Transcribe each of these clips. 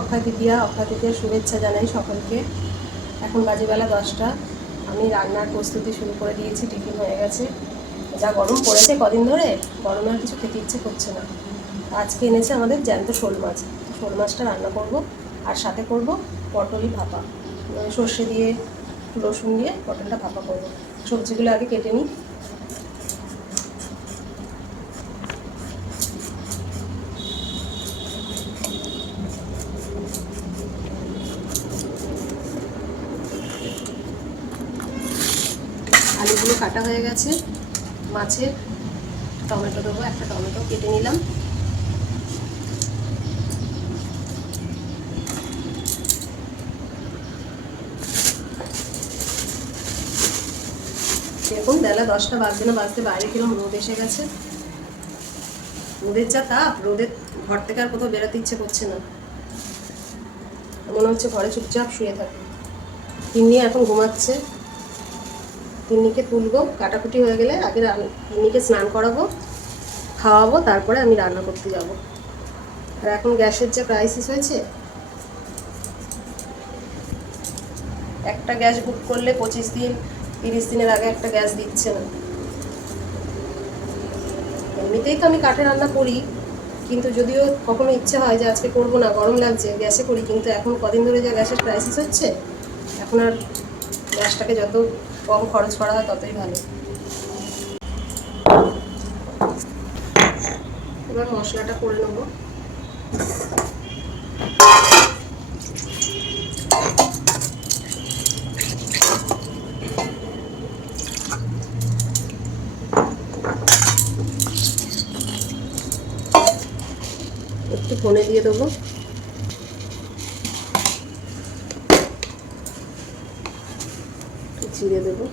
অক্ষয় তৃতীয়ার শুভেচ্ছা জানাই সকলকে। এখন বাজে বেলা 10টা। আমি রান্নার প্রস্তুতি শুরু করে দিয়েছি, টিফিন হয়ে গেছে। যা গরম পড়েছে কদিন ধরে, গরমে আর কিছু খেতে ইচ্ছে করছে না। আজকে এনেছে আমাদের জ্যান্ত শোল মাছ। শোল মাছটা রান্না করব, আর সাথে করব পটলই ভাপা, সর্ষে দিয়ে রসুন দিয়ে পটলটা ভাপা করব। সবজিগুলো আগে কেটে নিই। আলুগুলো কাটা হয়ে গেছে, মাছের টমেটো দেবো, একটা টমেটো কেটে নিলাম। দেখুন বেলা 10টা বাজবে না বাজতে বাইরে কিরকম রোদ এসে গেছে। রোদের যা তাপ, রোদের ঘর থেকে আর কোথাও বেরোতে ইচ্ছে করছে না, মনে হচ্ছে ঘরে চুপচাপ শুয়ে থাকে। তিন্নি এখন ঘুমাচ্ছে, তিন্নিকে তুলবো, কাটাকুটি হয়ে গেলে আগে তিন্নিকে স্নান করাবো, খাওয়াবো, তারপরে আমি রান্না করতে যাব। আর এখন গ্যাসের যে ক্রাইসিস হয়েছে, একটা গ্যাস বুক করলে 25 দিন 30 দিনের আগে একটা গ্যাস দিচ্ছে না। এমনিতেই তো আমি কাঠে রান্না করি, কিন্তু যদিও কখনো ইচ্ছে হয় যে আজকে করবো না, গরম লাগছে, গ্যাসে করি, কিন্তু এখন কদিন ধরে যা গ্যাসের ক্রাইসিস হচ্ছে, এখন আর গ্যাসটাকে যত কম খরচ করা হয় ততই ভালো। এবার মশলাটা করে নেবো। একটু ধনে দিয়ে দেবো, জিরে দেবো,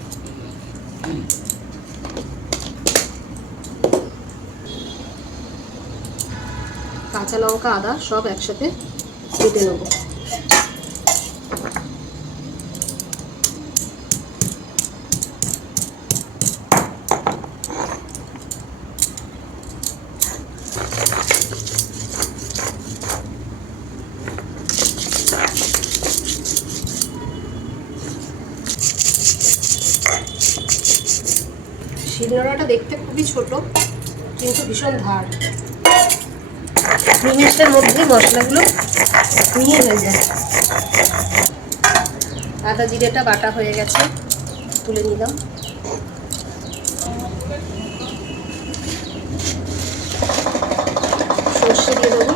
কাঁচা লঙ্কা আদা সব একসাথে কেটে নেব। শিলনোড়াটা দেখতে খুবই ছোট, কিন্তু ভীষণ ধার। মিনিটের মধ্যে মশলাগুলো মিহি হয়ে যায়। আদা জিরেটা বাটা হয়ে গেছে, তুলে নিলাম। সর্ষে দিয়ে দেবো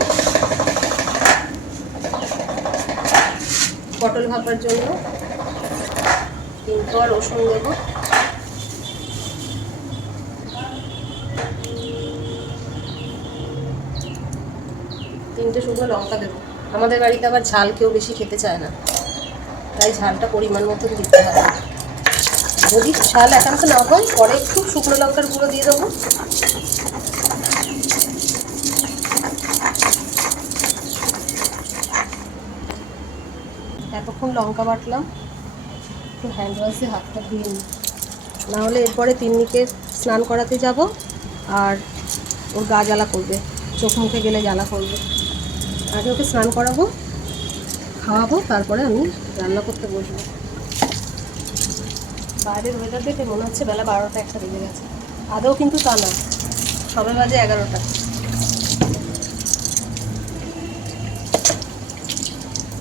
পটল ভাপার জন্য, কিন্তু আর রসুন দেবো, তিনটে শুকনো লঙ্কা দেবো। আমাদের বাড়িতে আবার ঝাল কেউ বেশি খেতে চায় না, তাই ঝালটা পরিমাণ মতো দিতে হবে। যদি ঝাল একান্ত না হয় পরে একটু শুকনো লঙ্কার গুঁড়ো দিয়ে দেবো। এতক্ষণ লঙ্কা বাটলাম, একটু হ্যান্ড ওয়াশ দিয়ে হাতটা ধুয়ে নিই, নাহলে এরপরে তিন্নিকে স্নান করাতে যাব, আর ওর গা জ্বালা করবে, চোখ মুখে গেলে জ্বালা করবে। আগে ওকে স্নান করাবো, খাওয়াবো, তারপরে আমি রান্না করতে বসবো। বাইরের ওয়েদার দেখে মনে হচ্ছে বেলা 12টা 1টা বেজে গেছে, আদৌ কিন্তু তা না, সবে বাজে 11টা।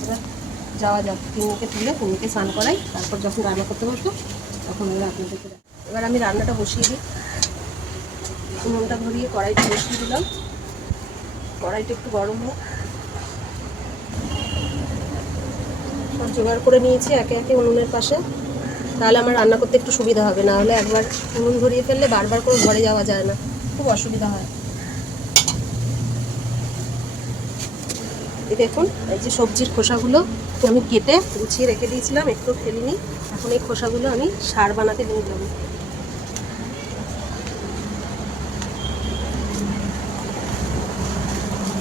এবার যাওয়া যাক, তিন্নিকে তুলে তিন্নিকে স্নান করাই, তারপর যখন রান্না করতে বসবো তখন এবার আপনাদেরকে। এবার আমি রান্নাটা বসিয়ে দিই। উনুনটা ধরিয়ে কড়াইটা বসিয়ে দিলাম, কড়াইটা একটু গরম হোক। সব জোগাড় করে নিয়েছি একে একে উনুনের পাশে, তাহলে আমার রান্না করতে একটু সুবিধা হবে, না হলে একবার উনুন ধরিয়ে ফেললে বারবার করে ঘরে যাওয়া যায় না, খুব অসুবিধা হয়। এই দেখুন, এই যে সবজির খোসাগুলো আমি কেটে গুছিয়ে রেখে দিয়েছিলাম, একটু ফেলিনি। এখন এই খোসাগুলো আমি সার বানাতে নিয়ে যাবো।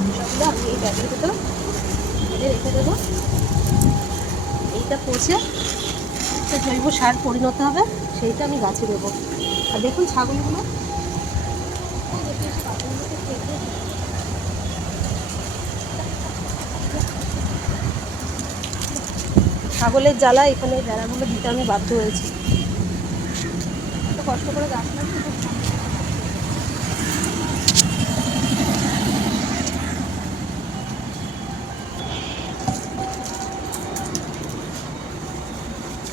খোসাগুলো আমি এই ব্যাগের ভিতর রেখে দেবো। এইটা পচে জৈব সার পরিণত হবে, সেইটা আমি গাছে দেবো। আর দেখুন ছাগলগুলো ছাগলের জ্বালা এখানে বেড়াগুলো দিতে আমি বাধ্য হয়েছি। এত কষ্ট করে গাছ লাগছে।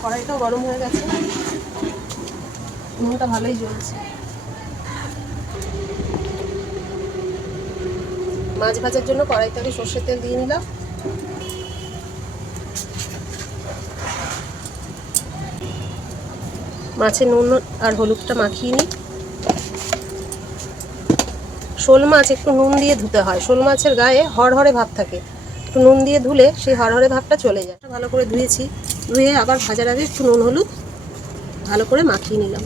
কড়াইটাও গরম হয়ে গেছে, নুনটা ভালোই জ্বলছে। মাছ ভাজার জন্য কড়াইতে আমি সর্ষের তেল দিয়ে নিলাম। মাছে নুন আর হলুদটা মাখিয়ে নিই। শোল মাছ একটু নুন দিয়ে ধুতে হয়, শোল মাছের গায়ে হড়হড়ে ভাব থাকে, একটু নুন দিয়ে ধুলে সেই হড়হড়ে ভাবটা চলে যায়। ভালো করে ধুয়েছি, ধুয়ে আবার ভাজার আগে একটু নুন হলুদ ভালো করে মাখিয়ে নিলাম।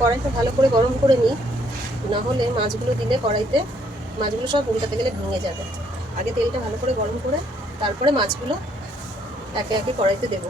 কড়াইটা ভালো করে গরম করে নিই, না হলে মাছগুলো দিলে কড়াইতে মাছগুলো সব উল্টাতে গেলে ভেঙে যাবে। আগে তেলটা ভালো করে গরম করে তারপরে মাছগুলো একে একে কড়াইতে দেবো।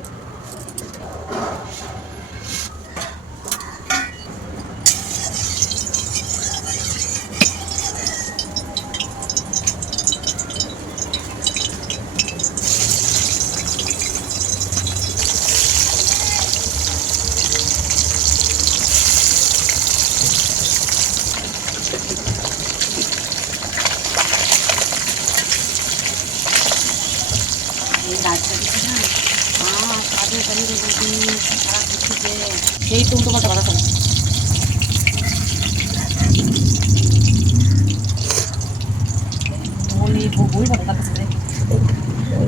সেই টুমটো কথা কথা শোনো।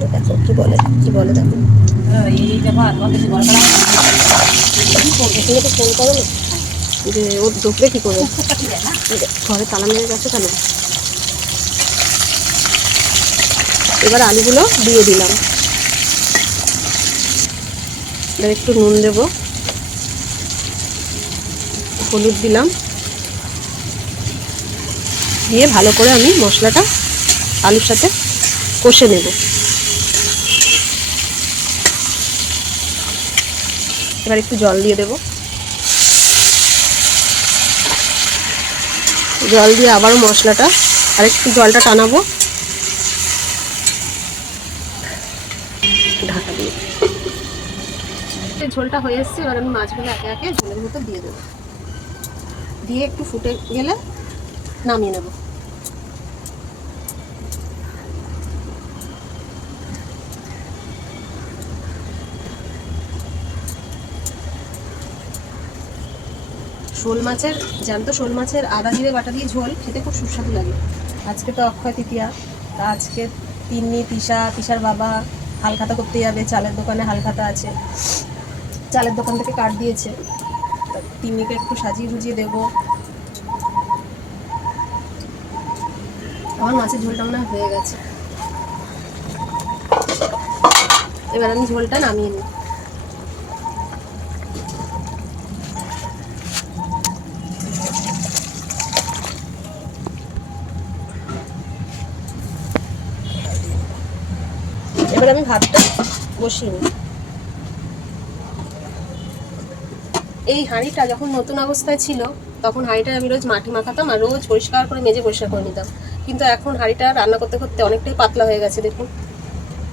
দেখো কি বলে দেখো। এই ব্যাপার তোমার কিছু বলা তুমি তো ফোন করো না যে ও ঢুকলে কি করে, ঘরে তালা মেরে গেছে কেন। এবার আলুগুলো দিয়ে দিলাম, এবার একটু নুন দেব, হলুদ দিলাম, দিয়ে ভালো করে আমি মশলাটা আলুর সাথে কষে নেব। এবার একটু জল দিয়ে দেব, জল দিয়ে আবারও মশলাটা আর একটু জলটা টানাবো, ঢাকা দিয়ে। ঝোলটা হয়ে এসছে, এবার আমি মাছগুলো একে একে ঝোলের ভিতর দিয়ে দেবো, দিয়ে একটু ফুটে গেলে নামিয়ে নেব। জ্যান্ত শোল মাছের আদা জিরে বাটা দিয়ে ঝোল খেতে খুব সুস্বাদু লাগে। আজকে তো অক্ষয় তৃতীয়া, তা আজকে তিন্নি তিশার বাবা হালখাতা করতে যাবে, চালের দোকানে হালখাতা আছে, চালের দোকান থেকে কার্ড দিয়েছে, তিন্নিকে একটু সাজিয়ে গুজিয়ে দেবো। আমার মাছের ঝোলটা মনে হয়ে গেছে, এবার আমি ঝোলটা নামিয়ে নিই। এবার আমি ভাতটা বসিয়ে নিই। এই হাঁড়িটা যখন নতুন অবস্থায় ছিল তখন হাঁড়িটা আমি রোজ মাটি মাখাতাম আর রোজ পরিষ্কার করে মেজে পরিষ্কার করে নিতাম, কিন্তু এখন হাঁড়িটা রান্না করতে করতে অনেকটাই পাতলা হয়ে গেছে দেখুন,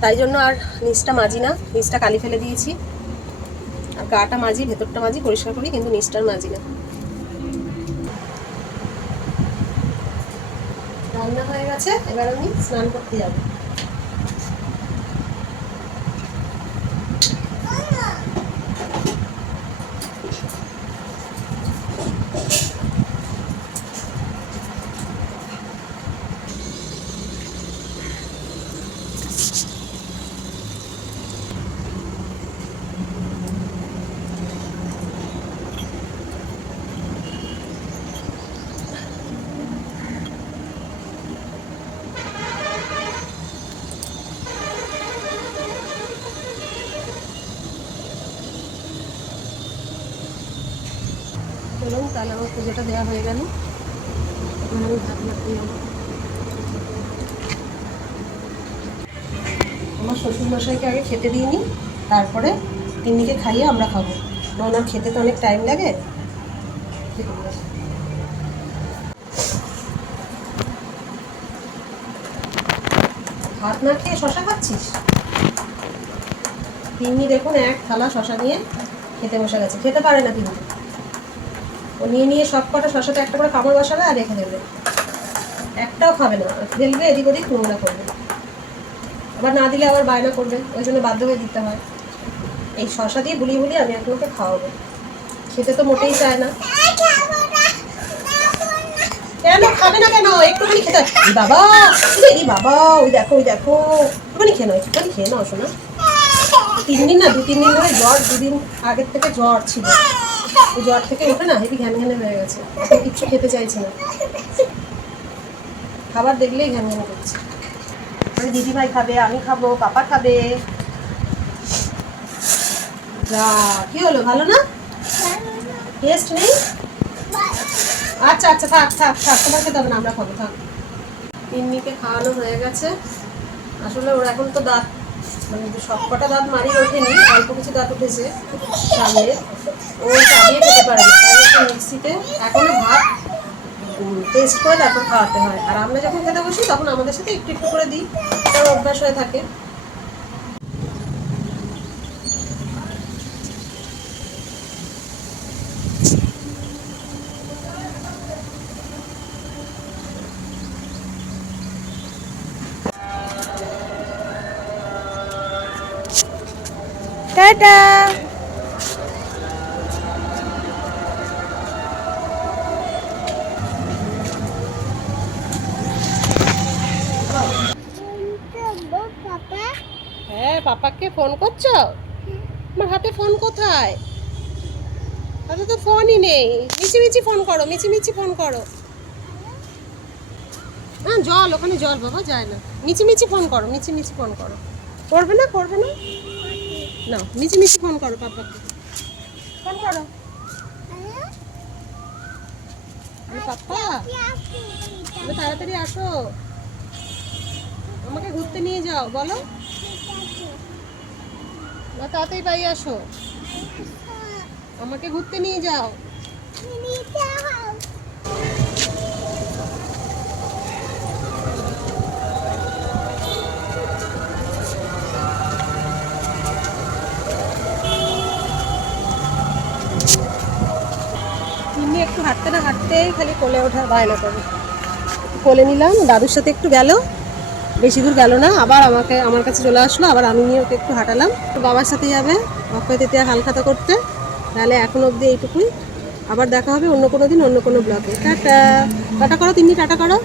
তাই জন্য আর নিচটা মাজি না, নিচটা কালি ফেলে দিয়েছি। আর গাটা মাজি, ভেতরটা মাজি, পরিষ্কার করি, কিন্তু নিচটার মাজি না। রান্না হয়ে গেছে, এবার আমি স্নান করতে যাবো। তাহলে আমার পুজোটা দেওয়া হয়ে গেল। এবার আমি ভাত মাখতে যাবো। আমার শ্বশুরমশাইকে আগে খেতে দিইনি, তারপরে তিন্নিকে খাইয়ে আমরা খাবো। ওনার খেতে তো অনেক টাইম লাগে। ভাত না খেয়ে শশা খাচ্ছিস? তিন্নি দেখুন এক থালা শশা নিয়ে খেতে বসে গেছে। খেতে পারে না তিন্নি, ও নিয়ে নিয়ে সব কটা শশাতে একটা করে কামড় বসাবে আর রেখে দেবে, একটাও খাবে না, ফেলবে, এদিক ওদিক নোংরা করবে। আবার না দিলে আবার বায়না করবে, ওই জন্য বাধ্য হয়ে দিতে হয়। এই শশা দিয়ে বুলিয়ে বুলিয়ে আমি এখন ওকে খাওয়াবো। খেতে তো মোটেই চায় না। কেন খাবে না কেন? একটুখানি খেতে হয়। এই বাবা, এই বাবা, ওই দেখো ওই দেখো, একটুখানি খেয়ে নাও, একটুখানি খেয়ে নাও শোনা। 3 দিন না 2-3 দিন ধরে জ্বর, 2 দিন আগের থেকে জ্বর ছিল। ওই জ্বর থেকে উঠে না হেবি ঘ্যান ঘ্যানে হয়ে গেছে, এখন কিচ্ছু খেতে চাইছে না, খাবার দেখলেই ঘ্যান ঘ্যান করছে। মানে দিদি ভাই খাবে, আমি খাবো, পাপা খাবে। যা, কি হলো, ভালো না? টেস্ট নেই? আচ্ছা আচ্ছা, থাক থাক থাক, তোমার খেতে হবে না, আমরা খাবো, থাক। তিন্নিকে খাওয়ানো হয়ে গেছে। আসলে ওর এখন তো দাঁত, মানে সব কটা দাঁত মারিয়ে ওঠেনি, অল্প কিছু দাঁত উঠেছে সামনে, ও চালিয়ে খেতে পারে না, তাই একটু মিক্সিতে এখনো ভাত টেস্ট করে তারপর খাওয়াতে হয়। আর আমরা যখন খেতে বসি তখন আমাদের সাথে একটু একটু করে দিই, তার অভ্যাস হয়ে থাকে। টাটা। হ্যাঁ, পাপাকে ফোন করছো? আমার হাতে ফোন কোথায়? হাতে তো ফোনই নেই। মিচিমিচি ফোন করো, মিচিমিচি ফোন করো। না জল, ওখানে জল বাবা, যায় না। মিচিমিচি ফোন করো, মিচিমিচি ফোন করো। করবে না, করবে না, না মিচিমিচি ফোন করো পাপাকে, ফোন করো। আরে পাপা, তুমি তাড়াতাড়ি আসো, আমাকে ঘুরতে নিয়ে যাও, বলো না, তাড়াতাড়ি বাড়ি আসো, আমাকে ঘুরতে নিয়ে যাও। তিন্নি একটু হাঁটতে না হাঁটতেই খালি কোলে ওঠার বায়না করে। কোলে নিলাম, দাদুর সাথে একটু গেল, বেশি দূর গেল না, আবার আমার কাছে চলে আসলো, আবার আমি নিয়ে ওকে একটু হাঁটালাম। বাবার সাথে যাবে অক্ষয় তৃতীয়া হালখাতা করতে। তাহলে এখন অবধি এইটুকুই, আবার দেখা হবে অন্য কোনো দিন অন্য কোনো ব্লগে। টাটা, টাটা করো তিন্নি, টাটা করো।